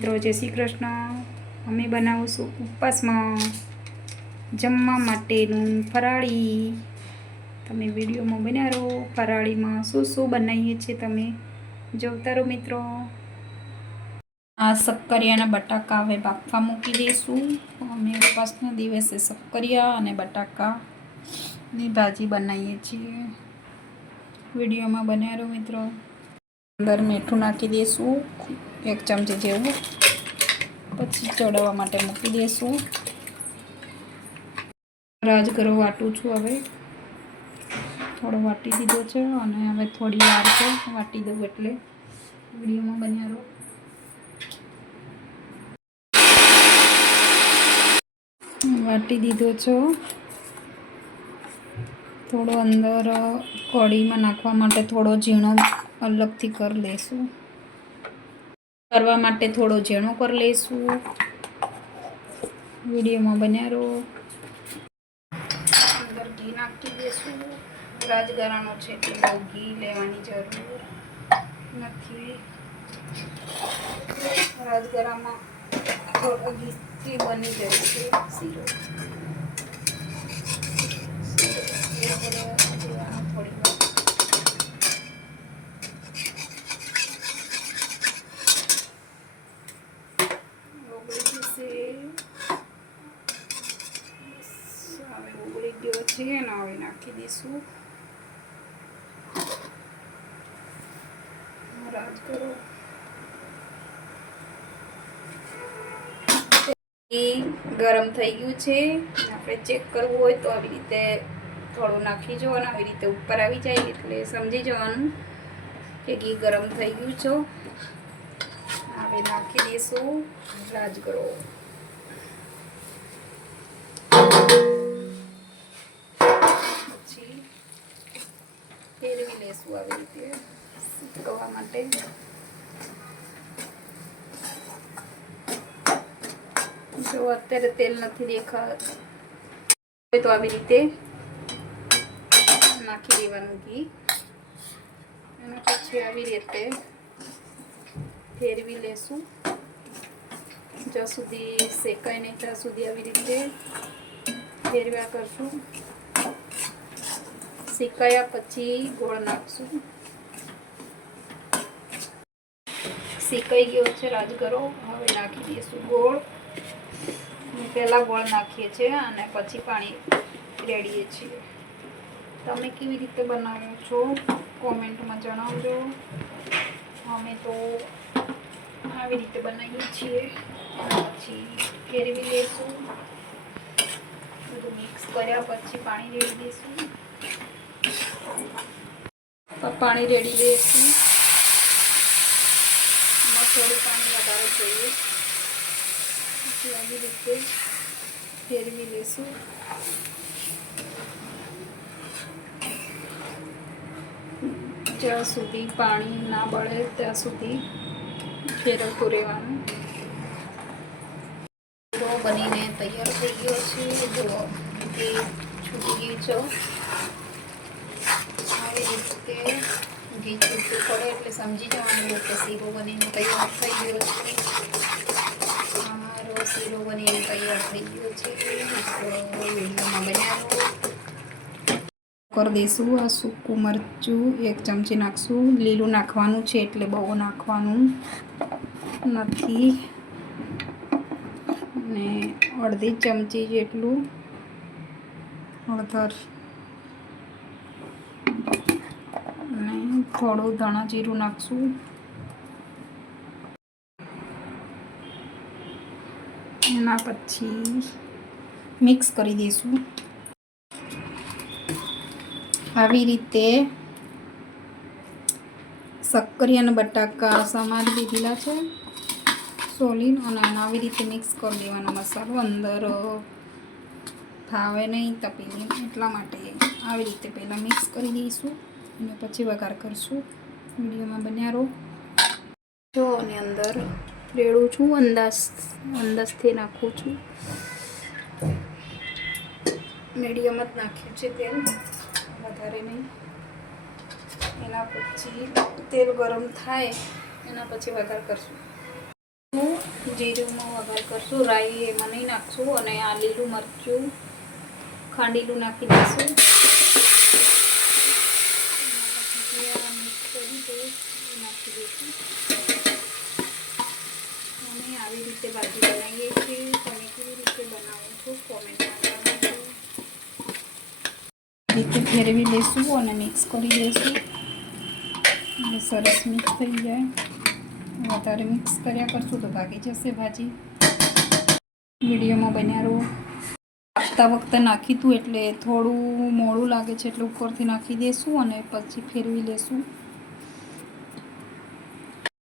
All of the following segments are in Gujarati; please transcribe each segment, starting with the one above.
મિત્રો, જય શ્રી કૃષ્ણ. અમે બનાવીશું ઉપવાસમાં જમવા માટેનું ફરાળી. તમે વિડીયોમાં રહો ફરાળીમાં શું શું બનાવીએ છીએ તમે જોતા રહો મિત્રો. આ શક્કરિયાના બટાકા હવે બાફવા મૂકી દઈશું. અમે ઉપવાસના દિવસે શક્કરિયા અને બટાકાની ભાજી બનાવીએ છીએ. વિડીયોમાં બન્યા મિત્રો. અંદર મીઠું નાખી દઈશું. એક ચમચી જેવું. પછી ચડાવવા માટે મૂકી દઈશું રાજગરો વાટું છું હવે. થોડો વાટી દીધો છે અને હવે થોડી વાર છે. વાટી દઉં એટલે વિડીયોમાં બન્યા રહો. વાટી દીધો છો. થોડો અંદર કઢીમાં નાખવા માટે થોડો ઝીણો અલગથી કરી લઈશું કરવા માટે થોડો ઝીણો કરી લઈશું. વિડીયોમાં બન્યા અંદર ઘી નાખી દઈશું રાજગરાનો છે તે ઘી લેવાની જરૂર નથી. રાજગરામાં થોડો ઘીથી બની જાય છે. શીરો થોડી વાર ઓગળી જશે હવે ઓગળી ગયો છે અને હવે નાખી દઈશું રાજ કરો ગરમ થઈ ગયું છે. આપણે ચેક કરવું હોય તો આવી રીતે થોડું નાખી જવાનું, આવી રીતે ઉપર આવી જાય એટલે સમજી જવાનું કે ઘી ગરમ થઈ ગયું છે. હવે નાખી દઈશું રાજગરો. પછી લેશું આવી રીતે સુકવવા માટે. જો અત્યારે તેલ નથી દેખાતું, તો આવી રીતે નાખી દેવાનું ઘી. અને પછી આવી રીતે ફેરવી લેશું. જ્યાં સુધી શેકાય નહીં ત્યાં સુધી આવી રીતે ફેરવ્યા કરશું. શેકાયા પછી ગોળ નાખશું. શેકાઈ ગયો છે રાજગરો હવે નાખી દઈશું ગોળ. પહેલાં ગોળ નાખીએ છીએ અને પછી પાણી રેડીએ છીએ. તમે કેવી રીતે બનાવો છો? કોમેન્ટમાં જણાવજો. અમે તો આવી રીતે બનાવીએ છીએ. પછી ફેરવી લઈશું બધું મિક્સ કર્યા પછી પાણી રેડી દઈશું. પાણી રેડી દઈશું એમાં થોડું પાણી વધારે જોઈએ. પછી આવી રીતે ફેરવી લઈશું જ્યાં સુધી પાણી ના બળે, ત્યાં સુધી ફેરવતું રહેવાનું. બનીને તૈયાર થઈ ગયો છે. જો તે છૂટી ગયું છે આવી રીતે ઘી છૂટું પડે એટલે સમજી જવાનું કે શીરો બનીને તૈયાર થઈ ગયો છે અમારો શીરો બનીને તૈયાર થઈ ગયો છે વિડીયોમાં બનાવો કરી દઈશું આ સૂકું મરચું, એક ચમચી નાખશું. લીલું નાખવાનું છે એટલે બહુ નાખવાનું નથી. અને અડધી ચમચી જેટલું હળદર અને થોડું ધાણા, જીરું નાખશું. એના પછી મિક્સ કરી દઈશું. આવી રીતે શક્કરી અને બટાકા સમારી દીધેલા છે. સોલીન અને આવી રીતે મિક્સ કરી દેવાનો મસાલો અંદર. ફાવે નહીં તપીને એટલા માટે આવી રીતે પહેલાં મિક્સ કરી દઈશું. અને પછી વઘાર કરશું. વિડીયોમાં બન્યા રહો. જો અને અંદર રેડું છું, અંદાજ, અંદાજથી નાખું છું. મીડિયમ જ નાખ્યું છે તેલ, વધારે નહીં. એના પછી તેલ ગરમ થાય, એના પછી વઘાર કરશું. જીરુંમાં વઘાર કરશું, રાઈ એમાં નહીં નાખશું અને આ લીલું મરચું ખાંડીલું નાખી દઈશું એમાં પછી જે આ મિક્સ કરી છે એ નાખી દઈશું અમે આવી રીતે ભાજી બનાવીએ છીએ તમે કેવી રીતે બનાવો છો જણાવજો રીતે ફેરવી લઈશું અને મિક્સ કરી દઈશું સરસ મિક્સ થઈ જાય। વધારે મિક્સ કર્યા કરશું તો ભાગી જશે ભાજી। વિડીયોમાં બન્યા રહો। આપતા વખતે નાખી તું એટલે થોડું મોડું લાગે છે એટલે ઉપરથી નાખી દઈશું અને પછી ફેરવી લેશું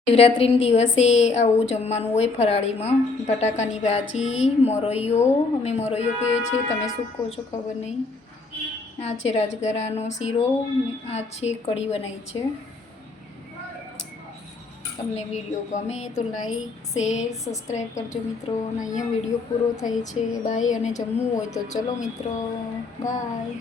શિવરાત્રિના દિવસે આવું જમવાનું હોય ફરાળીમાં. બટાકાની ભાજી, મોરૈયો, અમે મોરૈયો કહીએ છીએ. તમે શું કહો છો ખબર નહીં. આ છે રાજગરાનો શીરો, આ છે કઢી બનાવી છે. તમને વીડિયો ગમે તો લાઈક, શેર, સબસ્ક્રાઈબ કરજો મિત્રો. અને અહીંયા વીડિયો પૂરો થાય છે. બાય અને જમવું હોય તો ચલો મિત્રો. બાય.